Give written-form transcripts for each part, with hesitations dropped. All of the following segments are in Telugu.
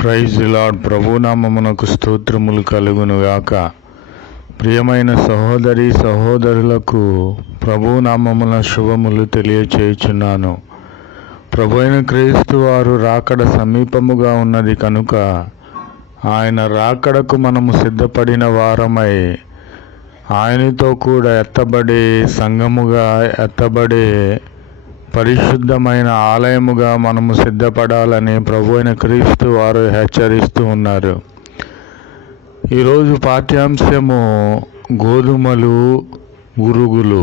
Praise the lord. ప్రభునామమునకు స్తోత్రములు కలుగును గాక. ప్రియమైన సహోదరి సహోదరులకు ప్రభునామమున శుభములు తెలియచేయుచున్నాను. ప్రభు అయిన క్రీస్తు వారు రాకడ సమీపముగా ఉన్నది కనుక ఆయన రాకడకు మనము సిద్ధపడిన వారమై ఆయనతో కూడా ఎత్తబడే సంఘముగా ఎత్తబడే పరిశుద్ధమైన ఆలయముగా మనము సిద్ధపడాలని ప్రభు అయిన క్రీస్తు వారు హెచ్చరిస్తూ ఉన్నారు. ఈరోజు పాఠ్యాంశము గోధుమలు గురుగులు.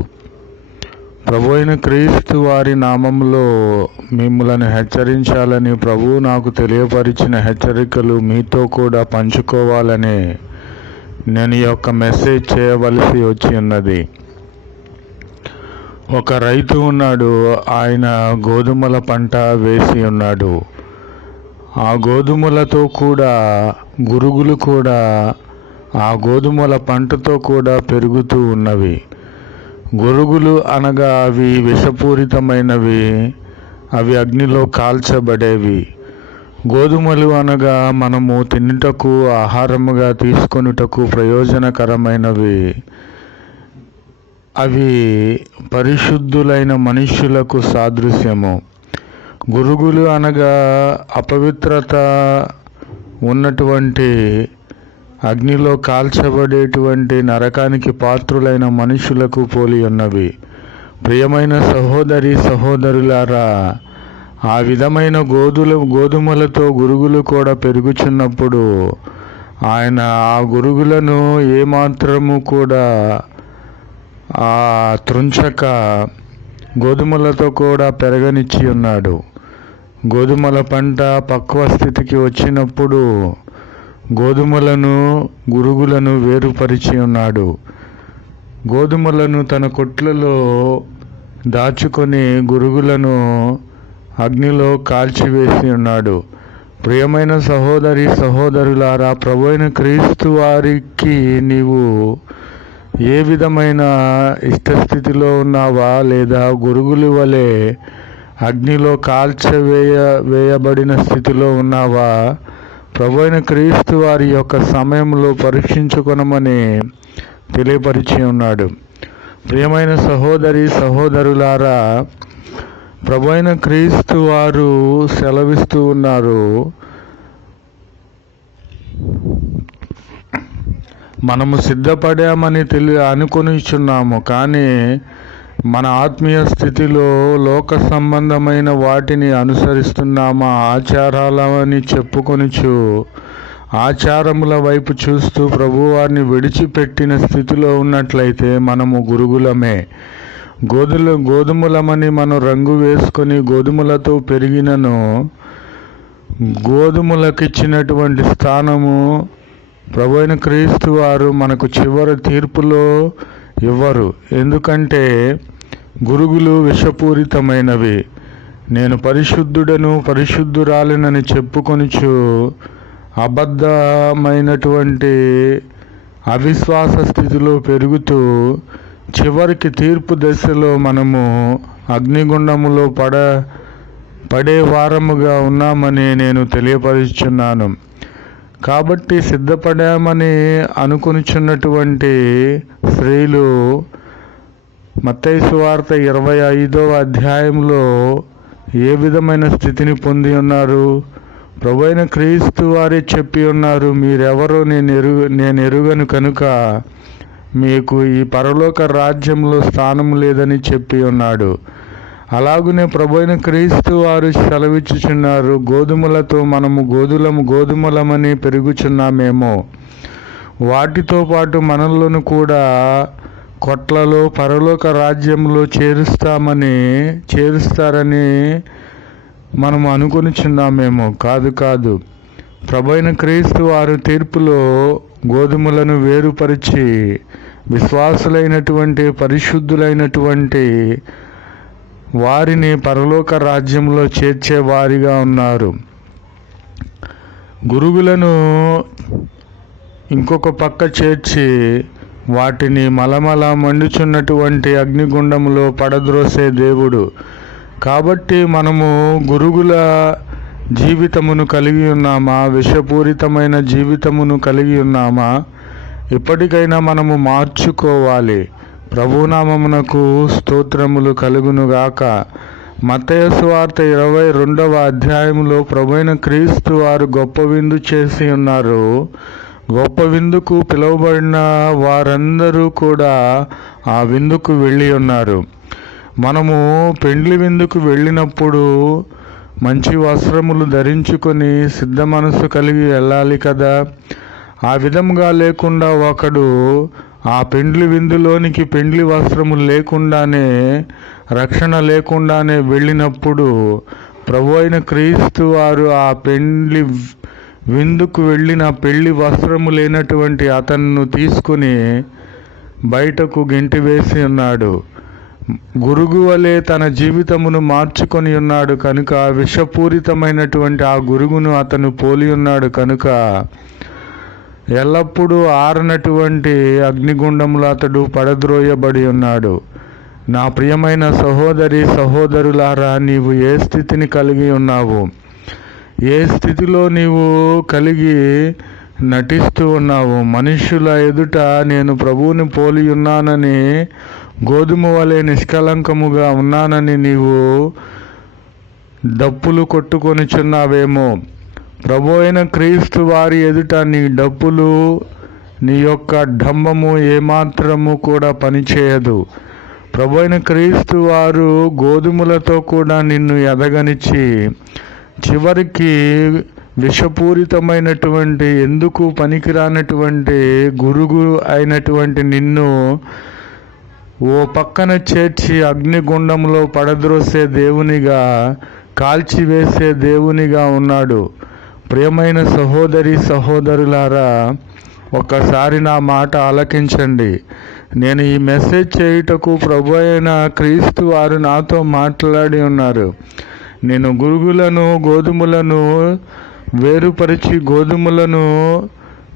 ప్రభు అయిన క్రీస్తు వారి నామంలో మిమ్మలను హెచ్చరించాలని ప్రభువు నాకు తెలియపరిచిన హెచ్చరికలు మీతో కూడా పంచుకోవాలని నేను ఈ యొక్క మెసేజ్ చేయవలసి వచ్చి ఉన్నది. ఒక రైతు ఉన్నాడు. ఆయన గోధుమల పంట వేసి ఉన్నాడు. ఆ గోధుమలతో కూడా గురుగులు కూడా ఆ గోధుమల పంటతో కూడా పెరుగుతూ ఉన్నవి. గురుగులు అనగా అవి విషపూరితమైనవి, అవి అగ్నిలో కాల్చబడేవి. గోధుమలు అనగా మనము తినుటకు ఆహారముగా తీసుకొనుటకు ప్రయోజనకరమైనవి. అవి పరిశుద్ధులైన మనుష్యులకు సాదృశ్యము. గురుగులు అనగా అపవిత్రత ఉన్నటువంటి అగ్నిలో కాల్చబడేటువంటి నరకానికి పాత్రులైన మనుషులకు పోలి ఉన్నవి. ప్రియమైన సహోదరి సహోదరులారా, ఆ విధమైన గోధుమలతో గురుగులు కూడా పెరుగుచున్నప్పుడు ఆయన ఆ గురుగులను ఏమాత్రము కూడా త్రుంచక గోధుమలతో కూడా పెరగనిచ్చి ఉన్నాడు. గోధుమల పంట పక్వ స్థితికి వచ్చినప్పుడు గోధుమలను గురుగులను వేరుపరిచి ఉన్నాడు. గోధుమలను తన కొట్లలో దాచుకొని గురుగులను అగ్నిలో కాల్చివేసి ఉన్నాడు. ప్రియమైన సహోదరి సహోదరులారా, ప్రభు అయిన క్రీస్తు వారికి నీవు ఏ విధమైన ఇష్టస్థితిలో ఉన్నావా, లేదా గురుగులు వలె అగ్నిలో వేయబడిన స్థితిలో ఉన్నావా? ప్రభు అయిన క్రీస్తు వారి యొక్క సమయంలో పరీక్షించుకొనమని తెలియపరిచి ఉన్నాడు. ప్రియమైన సహోదరి సహోదరులారా, ప్రభు అయిన క్రీస్తు వారు సెలవిస్తూ ఉన్నారు, మనము సిద్ధపడామని అనుకొనిచున్నాము, కానీ మన ఆత్మీయ స్థితిలో లోక సంబంధమైన వాటిని అనుసరిస్తున్నామా, ఆచారాలని చెప్పుకొనిచు ఆచారముల వైపు చూస్తూ ప్రభువారిని విడిచిపెట్టిన స్థితిలో ఉన్నట్లయితే మనము గురుగులమే. గోధుమలమని మనం రంగు వేసుకొని గోధుమలతో పెరిగినను గోధుమలకిచ్చినటువంటి స్థానము ప్రభు అయిన క్రీస్తు వారు మనకు చివరి తీర్పులో ఇవ్వరు. ఎందుకంటే గురుగులు విషపూరితమైనవి. నేను పరిశుద్ధుడను పరిశుద్ధురాలినని చెప్పుకొనిచు అబద్ధమైనటువంటి అవిశ్వాస స్థితిలో పెరుగుతూ చివరికి తీర్పు దశలో మనము అగ్నిగుండములో పడే వారముగా ఉన్నామని నేను తెలియపరుచున్నాను. కాబట్టి సిద్ధపడామని అనుకొనిచున్నటువంటి స్త్రీలు మత్తయి సువార్త 25వ అధ్యాయంలో ఏ విధమైన స్థితిని పొంది ఉన్నారు? ప్రభు అయిన క్రీస్తు వారే చెప్పి ఉన్నారు, మీరెవరో నేను ఎరుగను కనుక మీకు ఈ పరలోక రాజ్యంలో స్థానం లేదని చెప్పి ఉన్నాడు. అలాగునే ప్రభు అయిన క్రీస్తు వారు సెలవిచ్చుచున్నారు, గోధుమలతో మనము గోధుమలమని పెరుగుచున్నామేమో, వాటితో పాటు మనలను కూడా కొట్లలో పరలోక రాజ్యంలో చేరుస్తారని మనము అనుకొనిచున్నామేమో. కాదు. ప్రభు అయిన క్రీస్తు వారు తీర్పులో గోధుమలను వేరుపరిచి విశ్వాసులైనటువంటి పరిశుద్ధులైనటువంటి వారిని పరలోక రాజ్యంలో చేర్చే వారిగా ఉన్నారు. గురుగులను ఇంకొక పక్క చేర్చి వాటిని మలమల మండుచున్నటువంటి అగ్నిగుండములో పడద్రోసే దేవుడు. కాబట్టి మనము గురుగుల జీవితమును కలిగి ఉన్నామా? విషపూరితమైన జీవితమును కలిగి ఉన్నామా? ఇప్పటికైనా మనము మార్చుకోవాలి. ప్రభునామమునకు స్తోత్రములు కలుగునుగాక. మత్తయి సువార్త 22వ అధ్యాయంలో ప్రభువైన క్రీస్తు వారు గొప్ప విందు చేసి ఉన్నారు. గొప్ప విందుకు పిలువబడిన వారందరూ కూడా ఆ విందుకు వెళ్ళి ఉన్నారు. మనము పెండ్లి విందుకు వెళ్ళినప్పుడు మంచి వస్త్రములు ధరించుకొని సిద్ధ మనసు కలిగి వెళ్ళాలి కదా. ఆ విధంగా లేకుండా ఒకడు ఆ పెండ్లి విందులోనికి పెండ్లి వస్త్రములు లేకుండానే, రక్షణ లేకుండానే వెళ్ళినప్పుడు ప్రభు అయిన క్రీస్తు వారు ఆ పెండ్లి విందుకు వెళ్ళిన పెళ్లి వస్త్రము లేనటువంటి అతన్ను తీసుకుని బయటకు గెంటివేసి ఉన్నాడు. గురుగు వలె తన జీవితమును మార్చుకొని ఉన్నాడు కనుక, విషపూరితమైనటువంటి ఆ గురుగును అతను పోలి ఉన్నాడు కనుక, ఎల్లప్పుడూ ఆరనటువంటి అగ్నిగుండంలో అతడు పడద్రోయబడి ఉన్నాడు. నా ప్రియమైన సహోదరి సహోదరులారా, నీవు ఏ స్థితిని కలిగి ఉన్నావు? ఏ స్థితిలో నీవు కలిగి నటిస్తూ ఉన్నావు? మనుష్యుల ఎదుట నేను ప్రభువుని పోలి ఉన్నానని, గోధుమ వలె నిష్కలంకముగా ఉన్నానని నీవు డప్పులు కొట్టుకొనిచున్నావేమో. ప్రభు అయిన క్రీస్తు వారి ఎదుట నీ డప్పులు, నీ యొక్క డంబము ఏమాత్రము కూడా పనిచేయదు. ప్రభు అయిన క్రీస్తు వారు గోధుమలతో కూడా నిన్ను ఎదగనిచ్చి చివరికి విషపూరితమైనటువంటి, ఎందుకు పనికిరానటువంటి గురుగు అయినటువంటి నిన్ను ఓ పక్కన చేర్చి అగ్నిగుండంలో పడద్రోసే దేవునిగా, కాల్చివేసే దేవునిగా ఉన్నాడు. ప్రియమైన సహోదరి సహోదరులారా, ఒక్కసారి నా మాట ఆలకించండి. నేను ఈ మెసేజ్ చేయుటకు ప్రభు అయిన క్రీస్తు వారు నాతో మాట్లాడి ఉన్నారు. నేను గురుగులను, గోధుమలను వేరుపరిచి, గోధుమలను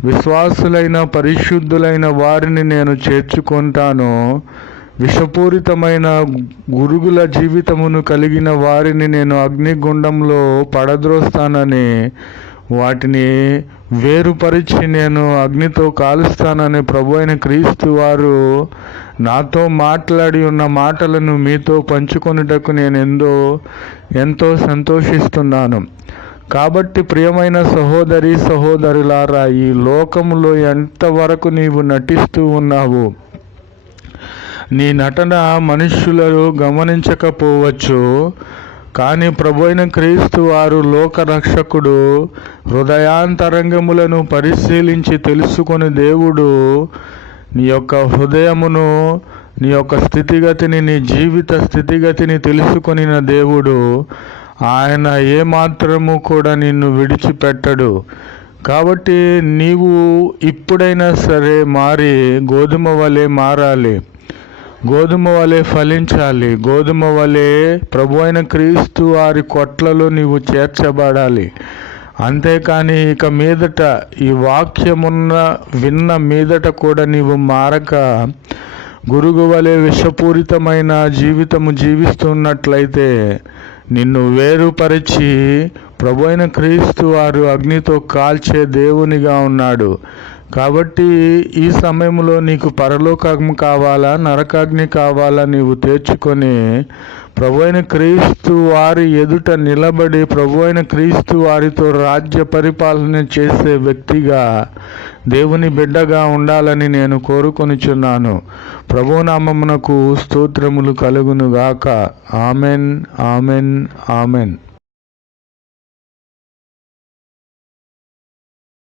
విశ్వాసులైన పరిశుద్ధులైన వారిని నేను చేర్చుకుంటాను, విషపూరితమైన గురుగుల జీవితమును కలిగిన వారిని నేను అగ్నిగుండంలో పడద్రోస్తానని, వాటిని వేరుపరిచి నేను అగ్నితో కాలుస్తానని ప్రభు అయిన క్రీస్తు వారు నాతో మాట్లాడి ఉన్న మాటలను మీతో పంచుకొనుటకు నేను ఎంతో సంతోషిస్తున్నాను. కాబట్టి ప్రియమైన సహోదరి సహోదరులారా, ఈ లోకములో ఎంతవరకు నీవు నటిస్తూ ఉన్నావు? నీ నటన మనుష్యులు గమనించకపోవచ్చు, కానీ ప్రభు అయిన క్రీస్తు వారు లోకరక్షకుడు. హృదయాంతరంగములను పరిశీలించి తెలుసుకొని దేవుడు నీ యొక్క హృదయమును, నీ యొక్క స్థితిగతిని, నీ జీవిత స్థితిగతిని తెలుసుకొనిన దేవుడు. ఆయన ఏమాత్రము కూడా నిన్ను విడిచిపెట్టడు. కాబట్టి నీవు ఇప్పుడైనా సరే మారి గోధుమ వలె మారాలి, గోధుమ వలె ఫలించాలి, గోధుమ వలె ప్రభు అయిన క్రీస్తు వారి కొట్లలో నీవు చేర్చబడాలి. అంతేకాని ఇక మీదట ఈ వాక్యమున్న విన్న మీదట కూడా నీవు మారక గురుగు వలె విషపూరితమైన జీవితము జీవిస్తున్నట్లయితే నిన్ను వేరుపరిచి ప్రభు అయిన క్రీస్తు వారు అగ్నితో కాల్చే దేవునిగా ఉన్నాడు. కాబట్టి ఈ సమయంలో నీకు పరలోకం కావాలా, నరకాగ్ని కావాలా, నీవు తెచ్చుకొని ప్రభు అయిన క్రీస్తు వారి ఎదుట నిలబడి ప్రభు అయిన క్రీస్తు వారితో రాజ్య పరిపాలన చేసే వ్యక్తిగా, దేవుని బిడ్డగా ఉండాలని నేను కోరుకొనిచున్నాను. ప్రభునామమునకు స్తోత్రములు కలుగునుగాక. Amen, amen, amen.